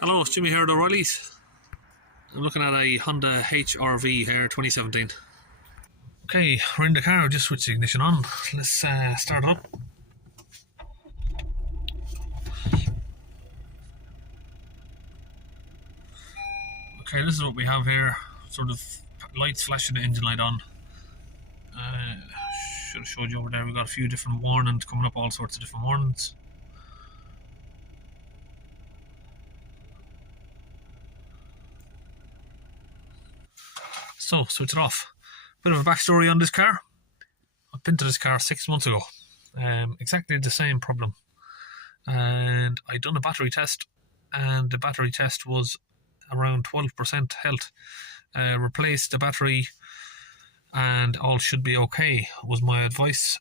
Hello, it's Jimmy here at O'Reilly's. I'm looking at a Honda HRV here 2017. Okay, we're in the car, just switch the ignition on. Let's start it up. Okay, this is what we have here. Sort of lights flashing, the engine light on. Should have showed you over there, we've got a few different warnings coming up, all sorts of different warnings. So, switch it off. Bit of a backstory on this car. I've been to this car 6 months ago. Exactly the same problem. And I done a battery test, and the battery test was around 12% health. Replace the battery and all should be okay, was my advice.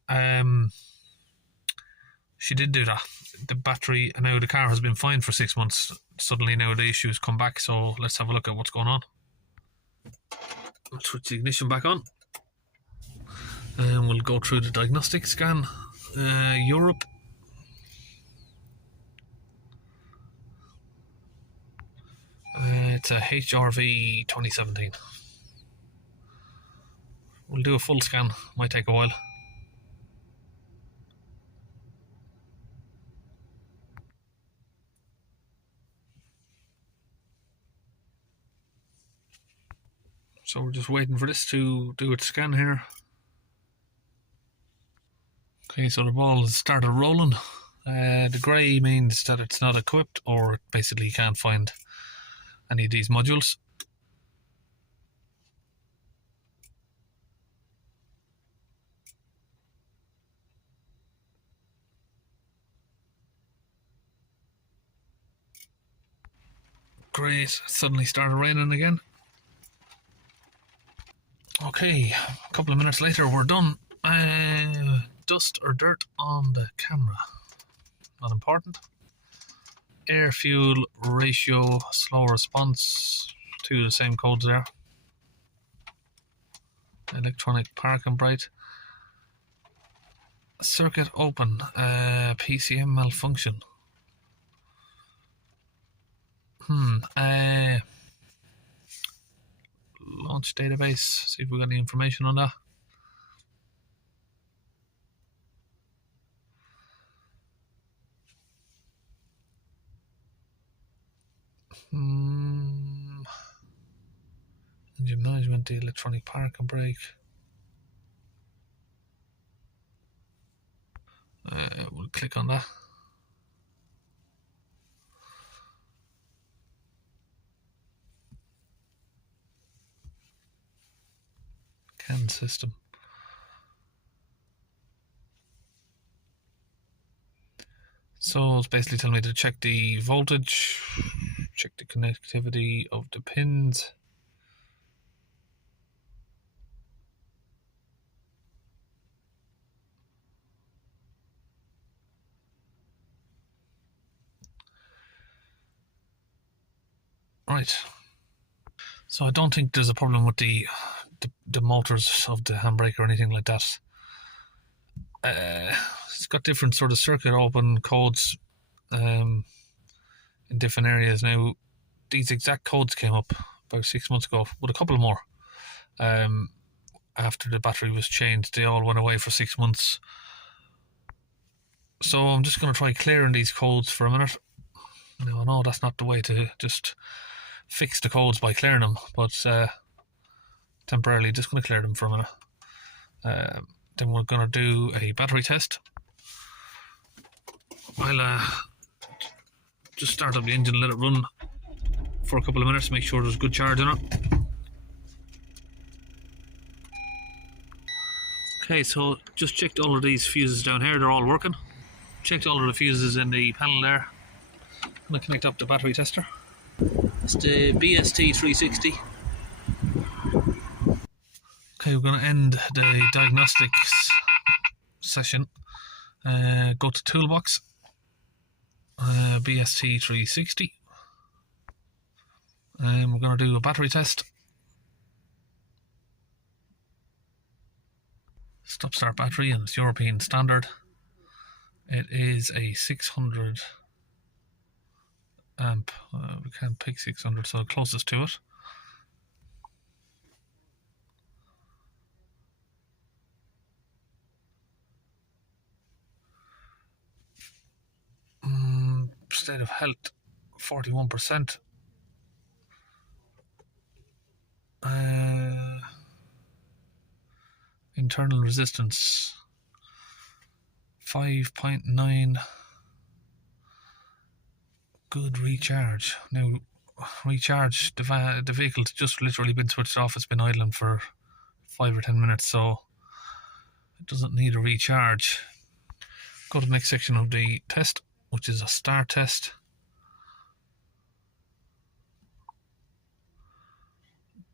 She did do that. The battery, and now the car has been fine for 6 months. Suddenly now the issues come back, so let's have a look at what's going on. I'll switch the ignition back on and we'll go through the diagnostic scan. Europe. It's a HRV 2017. We'll do a full scan, might take a while. So we're just waiting for this to do its scan here. Okay, so the ball has started rolling. The grey means that it's not equipped, or it basically can't find any of these modules. Great, suddenly started raining again. Okay, a couple of minutes later we're done. Dust or dirt on the camera, not important. Air fuel ratio, slow response, two of the same codes there. Electronic parking brake. Circuit open, PCM malfunction. Launch database, see if we got any information on that. Engine management, the electronic parking brake. We'll click on that. CAN system. So it's basically telling me to check the voltage, check the connectivity of the pins. Right. So I don't think there's a problem with the motors of the handbrake or anything like that. It's got different sort of circuit open codes in different areas. Now, these exact codes came up about 6 months ago with a couple more. After the battery was changed, they all went away for 6 months. So I'm just going to try clearing these codes for a minute. Now, I know that's not the way to just fix the codes by clearing them, but temporarily just going to clear them for a minute. Then we're going to do a battery test. I'll just start up the engine and let it run for a couple of minutes, make sure there's good charge in it. Okay, so just checked all of these fuses down here, they're all working. Checked all of the fuses in the panel there. I'm going to connect up the battery tester. It's the BST360. Okay, we're going to end the diagnostics session. Go to Toolbox, BST360, and we're going to do a battery test. stop-start battery, and it's European standard. It is a 600 amp. We can't pick 600, so closest to it. State of health 41%. Internal resistance 5.9. Good recharge. Now, recharge the vehicle's just literally been switched off. It's been idling for 5 or 10 minutes, so it doesn't need a recharge. Go to the next section of the test, which is a start test.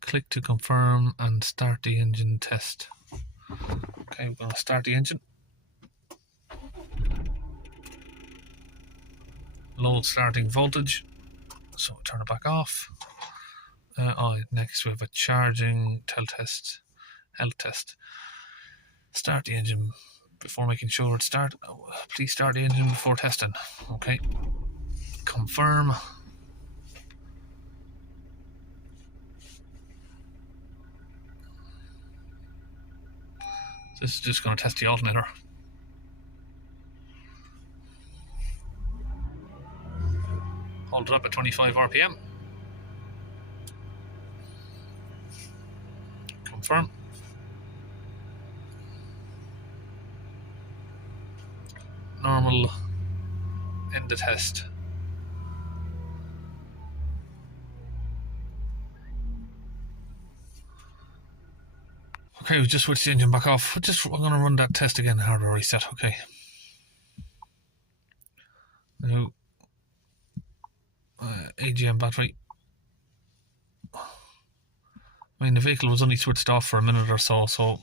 Click to confirm and start the engine test. Okay, we're going to start the engine. Load starting voltage, so turn it back off. Next we have a charging health test. Start the engine before making sure it's start. Please start the engine before testing. Okay, confirm. This is just going to test the alternator. Hold it up at 25 RPM. Confirm. Normal. End the test. Okay, we just switched the engine back off. We're going to run that test again. Hardware reset. Okay. Now, AGM battery. I mean, the vehicle was only switched off for a minute or so, so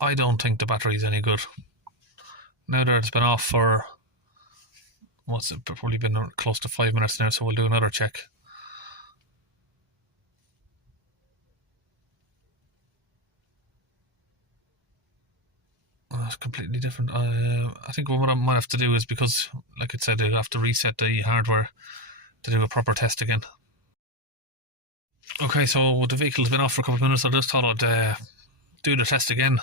I don't think the battery is any good. Now that it's been off for, what's it, probably been close to 5 minutes now, so we'll do another check. It's completely different. I think what I might have to do is, because, like I said, I have to reset the hardware to do a proper test again. Okay, so the vehicle's been off for a couple of minutes. I just thought I'd do the test again.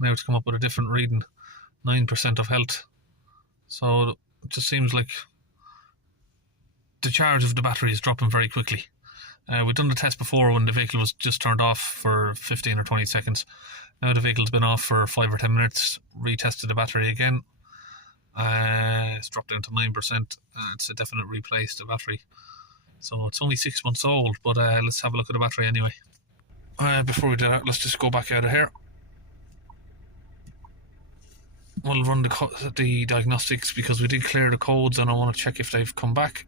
Now to come up with a different reading. 9% of health. So it just seems like the charge of the battery is dropping very quickly. We've done the test before when the vehicle was just turned off for 15 or 20 seconds. Now the vehicle's been off for 5 or 10 minutes. Retested the battery again. It's dropped down to 9%. It's a definite replace the battery. So it's only 6 months old, but let's have a look at the battery anyway. Before we do that, let's just go back out of here. We'll run the diagnostics because we did clear the codes and I want to check if they've come back.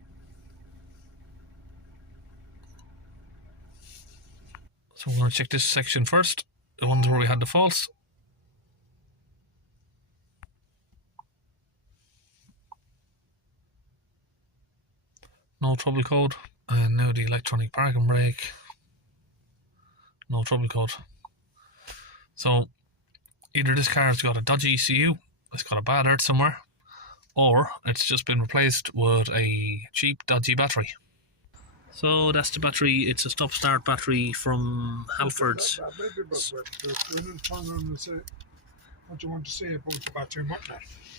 So we're going to check this section first, the ones where we had the faults. No trouble code. And now the electronic parking brake. No trouble code. So either this car's got a dodgy ECU, it's got a bad earth somewhere, or it's just been replaced with a cheap, dodgy battery. So that's the battery. It's a stop-start battery from Halford's. What do you want to say about the battery and whatnot?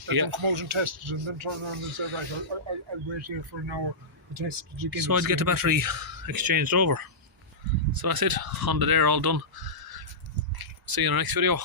Yeah. Come out and test it and then turn around and say, right, I'll wait here for an hour and test it again. So I'd get the battery exchanged over. So that's it. Honda there, all done. See you in the next video.